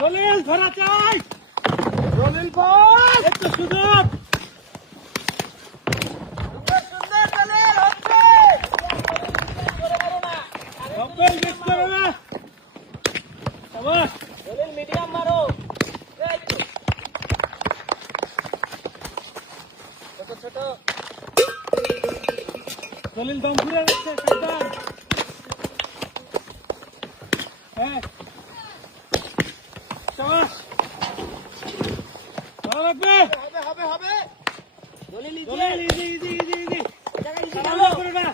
দলিল ধরা চাই। দলিল বল, একটু সুযোগ। সুন্দর দলিল হচ্ছে। রব্বেল মিস করো না। শাবাশ। দলিল মিডিয়াম মারো। এই তো। ছোট ছোট। দলিল দম ঘুরে যাচ্ছে, সাবধান। হ্যাঁ, শাবাশ। ভালো লাগবে। হবে হবে হবে। দলিল দলিল ইজি ইজি ইজি ইজি। জায়গা ইজি ভালো ভালো। করে না,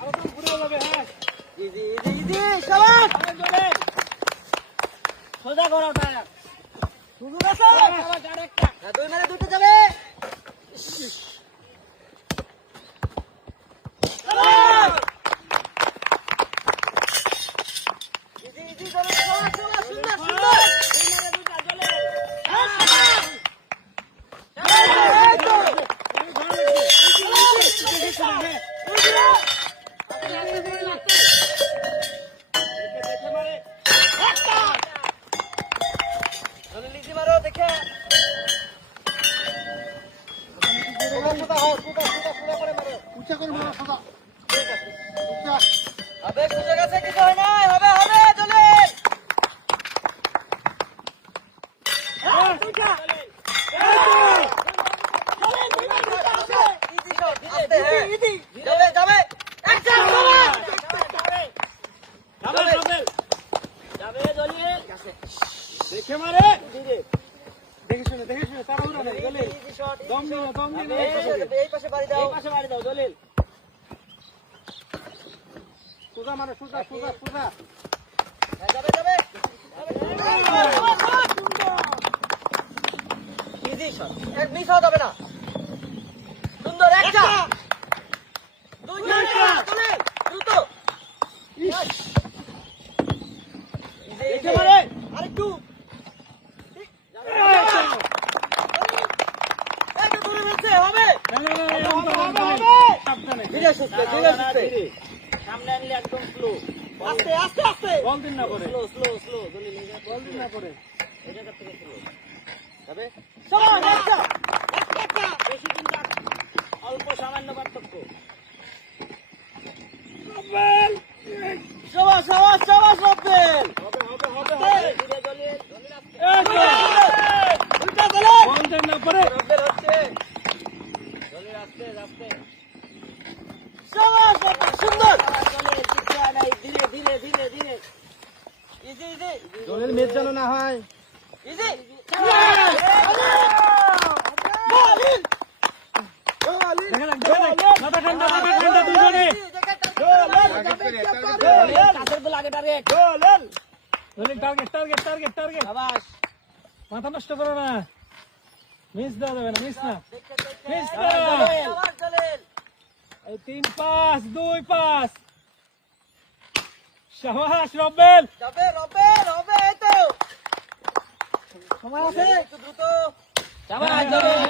আরো দম ঘুরে যাবে। হ্যাঁ, ইজি ইজি ইজি। শাবাশ। দলিল। সোজা করো টায়ার। সুযোগ আছে। শাবাশ আরেকটা। দুই মানে দুটো যাবে। ইজি ইজি দলিল। শাবাশ শাবাশ সুন্দর সুন্দর। দুই মানে দুটো দলিল। এই তো। দলিল ইজি মারো দেখে। উচ্চা করে মারো সদা। উচ্চা। হবে সুযোগ আছে, কিছু হয় না। হবে হবে দলিল। ইজি শট আস্তে। যাবে যাবে। অ্যাকশন যাবে। যাবে রব্বেল। যাবে দলিল। দেখে মারে। ধীরে। দেখে শুনে তাড়াহুড়ো নাই। দলিল ইজি শট। দম নিয়ে দম নিয়ে। এই পাশে বাড়ি দাও। এই পাশে বাড়ি দাও দলিল। সোজা মারো, সোজা সোজা সোজা। যাবে যাবে। Easy shot. এক মিস হবে না। সুন্দর একটা। দুইটা দলিল। দ্রুত। দেখে মারে। আরেকটু। এটা দূরে হচ্ছে হবে। সাবধানে। ধীরে সুস্থে ধীরে সুস্থে। সামনে আনলে একদম স্লো। আস্তে আস্তে আস্তে। বল দিন না করে। স্লো স্লো স্লো দলিল বল দিন না করে। এটা থেকে স্লো। যাবে। চলো একটা। একটা বেশি কিন্তু অল্প সামান্য পার্থক্য। রব্বেল। সবাস সবাস সবাস রব্বেল। হবে হবে হবে আস্তে। হবে। ধীরে দলিল দলিল আস্তে। এই তো। উল্টা দলিল। বল দিন না করে। রব্বেল হচ্ছে। দলিল আস্তে আস্তে। সবাস রব্বেল সুন্দর। দলিল কিছু হয় নাই। ধীরে ধীরে ধীরে ধীরে। Easy easy. দলিল মেজ যেন না হয়। ইজি। মাথা ঠান্ডা দুজনে। কাছের বল আগে ডাইরেক্ট। দলিল টার্গেট টার্গেট টার্গেট টার্গেট। শাবাশ। মাথা নষ্ট করো না। মিস দেওয়া যাবে না, মিস না। মিস না। শাবাশ দলিল। এই 3-5 2-5। শাবাশ রব্বেল। যাবে রব্বেল হবে এই তো। সময় আছে একটু দ্রুত। শাবাশ দলিল।